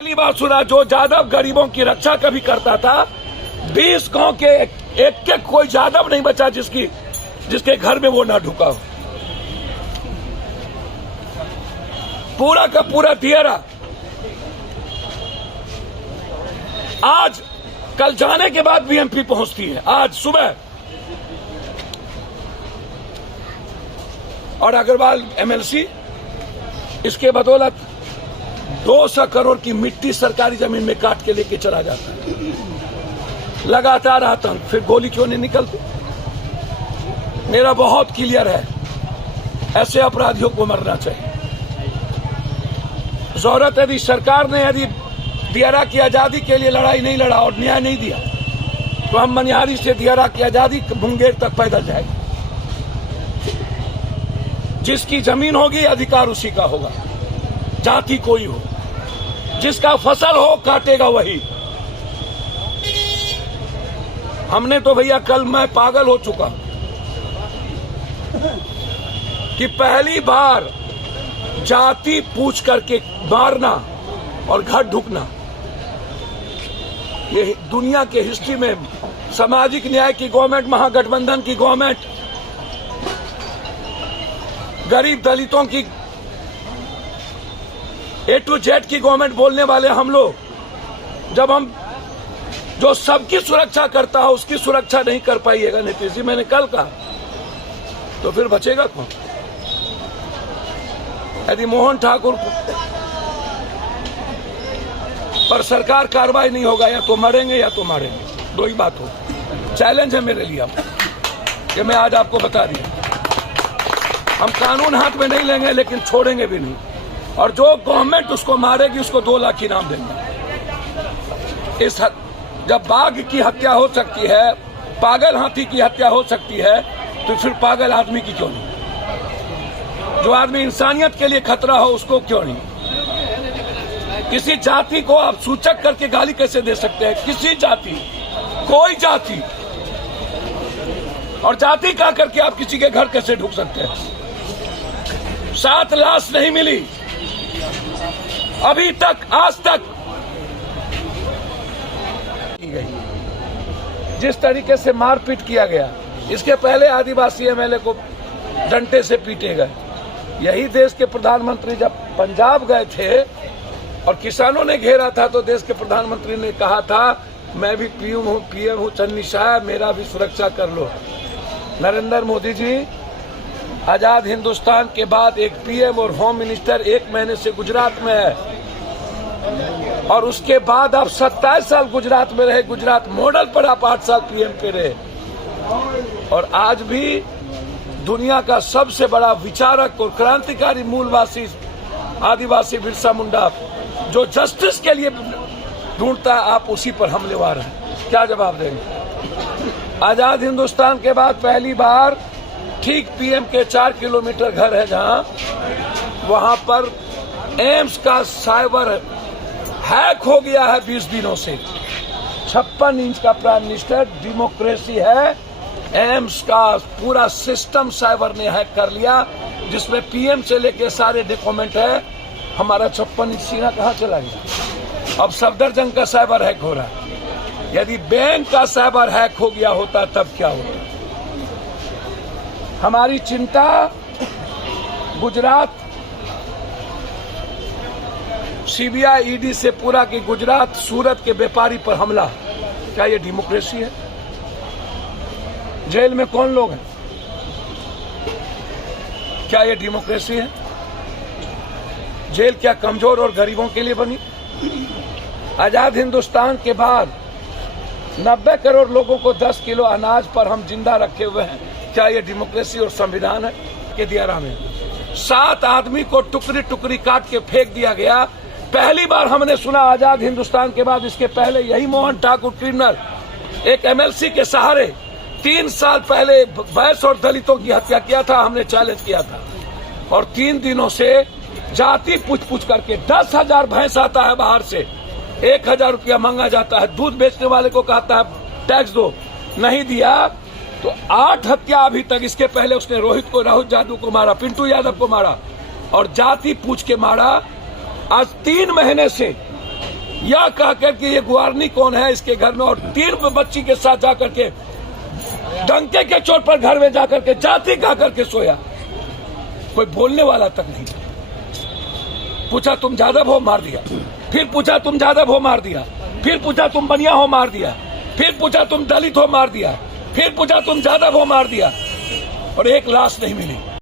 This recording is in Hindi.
पहली बार सुना जो यादव गरीबों की रक्षा कभी करता था। 20 गांव के एक कोई यादव नहीं बचा जिसके घर में वो ना ढुका हो। पूरा का पूरा दियरा आज कल जाने के बाद बीएमपी पहुंचती है, आज सुबह। और अग्रवाल एमएलसी इसके बदौलत 200 करोड़ की मिट्टी सरकारी जमीन में काट के लेके चला जाता है। लगातार आतंक, फिर गोली क्यों नहीं निकलती? मेरा बहुत क्लियर है, ऐसे अपराधियों को मरना चाहिए। जरूरत यदि सरकार ने यदि दियारा की आजादी के लिए लड़ाई नहीं लड़ा और न्याय नहीं दिया तो हम मनिहारी से दियारा की आजादी मुंगेर तक पैदल जाएंगे। जिसकी जमीन होगी अधिकार उसी का होगा, जाति कोई हो, जिसका फसल हो काटेगा वही। हमने तो भैया कल मैं पागल हो चुका कि पहली बार जाति पूछ करके मारना और घर ढुकना, ये दुनिया के हिस्ट्री में सामाजिक न्याय की गवर्नमेंट, महागठबंधन की गवर्नमेंट, गरीब दलितों की A to Z की गवर्नमेंट बोलने वाले हम लोग, जब हम जो सबकी सुरक्षा करता है उसकी सुरक्षा नहीं कर पाइएगा नीतीश जी, मैंने कल कहा, तो फिर बचेगा कौन? यदि मोहन ठाकुर पर सरकार कार्रवाई नहीं होगा, या तो मरेंगे या तो मारेंगे, दो ही बात हो। चैलेंज है मेरे लिए कि मैं आज आपको बता दिया, हम कानून हाथ में नहीं लेंगे लेकिन छोड़ेंगे भी नहीं। और जो गवर्नमेंट उसको मारेगी उसको 2 लाख इनाम देंगे। जब बाघ की हत्या हो सकती है, पागल हाथी की हत्या हो सकती है, तो फिर पागल आदमी की क्यों नहीं? जो आदमी इंसानियत के लिए खतरा हो उसको क्यों नहीं? किसी जाति को आप सूचक करके गाली कैसे दे सकते हैं? किसी जाति, कोई जाति, और जाति का करके आप किसी के घर कैसे ढुक सकते हैं? 7 लाश नहीं मिली अभी तक, आज तक। जिस तरीके से मारपीट किया गया, इसके पहले आदिवासी एमएलए को डंडे से पीटे गए। यही देश के प्रधानमंत्री जब पंजाब गए थे और किसानों ने घेरा था तो देश के प्रधानमंत्री ने कहा था मैं भी पीएम हूँ चन्नी साहब, मेरा भी सुरक्षा कर लो। नरेंद्र मोदी जी आजाद हिंदुस्तान के बाद एक पीएम और होम मिनिस्टर 1 महीने से गुजरात में है, और उसके बाद आप 27 साल गुजरात में रहे। गुजरात मॉडल पर आप 8 साल पीएम पे रहे, और आज भी दुनिया का सबसे बड़ा विचारक और क्रांतिकारी मूलवासी आदिवासी बिरसा मुंडा जो जस्टिस के लिए ढूंढता है, आप उसी पर हमलेवार हैं। क्या जवाब देंगे? आजाद हिंदुस्तान के बाद पहली बार ठीक पीएम के 4 किलोमीटर घर है जहां, वहां पर एम्स का साइबर हैक हो गया है 20 दिनों से। 56 इंच का प्राइम मिनिस्टर, डेमोक्रेसी है। एम्स का पूरा सिस्टम साइबर ने हैक कर लिया, जिसमें पीएम से लेके सारे डॉक्यूमेंट है। हमारा 56 इंच सीना कहाँ चला गया? अब सफदरजंग का साइबर हैक हो रहा है। यदि बैंक का साइबर हैक हो गया होता तब क्या होता? हमारी चिंता गुजरात सीबीआई ईडी से पूरा कि गुजरात सूरत के व्यापारी पर हमला, क्या ये डेमोक्रेसी है? जेल में कौन लोग हैं? क्या ये डेमोक्रेसी है? जेल क्या कमजोर और गरीबों के लिए बनी? आजाद हिंदुस्तान के बाद 90 करोड़ लोगों को 10 किलो अनाज पर हम जिंदा रखे हुए हैं। क्या ये डेमोक्रेसी और संविधान है? के दियारा में 7 आदमी को टुकड़ी टुकड़ी काट के फेंक दिया गया। पहली बार हमने सुना आजाद हिंदुस्तान के बाद। इसके पहले यही मोहन ठाकुर क्रिमिनल एक एमएलसी के सहारे 3 साल पहले वैश्य और दलितों की हत्या किया था। हमने चैलेंज किया था, और 3 दिनों से जाति पूछ करके 10,000 भैंस आता है बाहर से, 1,000 रुपया मांगा जाता है। दूध बेचने वाले को कहता है टैक्स दो, नहीं दिया तो 8 हत्या अभी तक। इसके पहले उसने राहुल यादव को मारा, पिंटू यादव को मारा, और जाति पूछ के मारा। आज 3 महीने से या कह करके ये गुआरनी कौन है इसके घर में, और 3 बच्ची के साथ जाकर के डंके के चोट पर घर में जाकर के जाति गा करके सोया। कोई बोलने वाला तक नहीं। पूछा तुम जादव हो, मार दिया। फिर पूछा तुम जादव हो, मार दिया। फिर पूछा तुम बनिया हो, मार दिया। फिर पूछा तुम दलित हो, मार दिया। फिर पूछा तुम जादव हो, मार दिया। और एक लाश नहीं मिली।